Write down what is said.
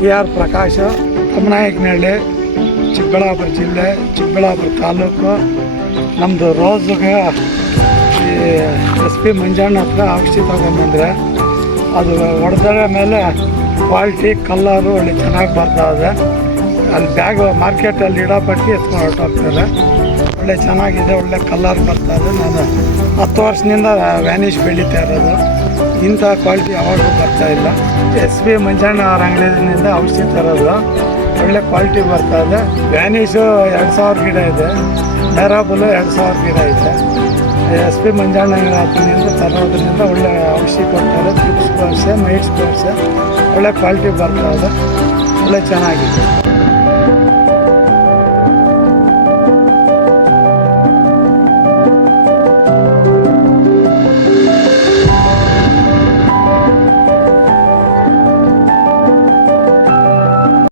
ಟಿ.ಆರ್. ಪ್ರಕಾಶ್, ಕಮ್ಮನಾಯಕನಹಳ್ಳಿ, ಚಿಕ್ಕಬಳ್ಳಾಪುರ ಜಿಲ್ಲೆ, ಚಿಕ್ಕಬಳ್ಳಾಪುರ ತಾಲೂಕು. ನಮ್ಮದು ರೋಸ್ಗೆ ಈ SP ಮಂಜಣ್ಣ ಹತ್ರ ಔಷಧಿ ತೊಗೊಂಬಂದರೆ ಅದು ಹೊಡೆದ್ರ ಮೇಲೆ ಕ್ವಾಲಿಟಿ ಕಲ್ಲರು ಒಳ್ಳೆ ಚೆನ್ನಾಗಿ ಬರ್ತಾಯಿದೆ. ಅಲ್ಲಿ ಬ್ಯಾಗ್ ಮಾರ್ಕೆಟಲ್ಲಿ ಇಡಪಟ್ಟಿ ಎತ್ಕೊಂಡು ಹೊರಟೋಗ್ತಾರೆ. ಒಳ್ಳೆ ಚೆನ್ನಾಗಿದೆ, ಒಳ್ಳೆ ಕಲ್ಲರ್ ಬರ್ತಾಯಿದೆ. ನಾನು 10 ವರ್ಷದಿಂದ ವ್ಯಾನಿಷ್ ಬೆಳೀತಾ ಇರೋದು. ಇಂಥ ಕ್ವಾಲಿಟಿ ಯಾವಾಗಲೂ ಬರ್ತಾಯಿಲ್ಲ. SP ಮಂಜಣ್ಣ ಅವ್ರ ಅಂಗಡಿಯಿಂದ ಔಷಧಿ ತರೋದು ಒಳ್ಳೆ ಕ್ವಾಲಿಟಿ ಬರ್ತಾಯಿದೆ. ವ್ಯಾನಿಷು 2000 ಗಿಡ ಇದೆ, ಮೆರಾಬುಲು 2000 ಗಿಡ ಇದೆ. SP ಮಂಜಣ್ಣ ಹತ್ತಿನಿಂದ ತರೋದ್ರಿಂದ ಒಳ್ಳೆ ಔಷಧಿ ಕೊಡ್ತಾರೆ. ತ್ರಿಪ್ಸ್ ಕೋರ್ಸೆ, ಮೈಟ್ಸ್ ಕೋರ್ಸೆ ಒಳ್ಳೆ ಕ್ವಾಲಿಟಿ ಬರ್ತಾಯಿದೆ, ಒಳ್ಳೆ ಚೆನ್ನಾಗಿದೆ.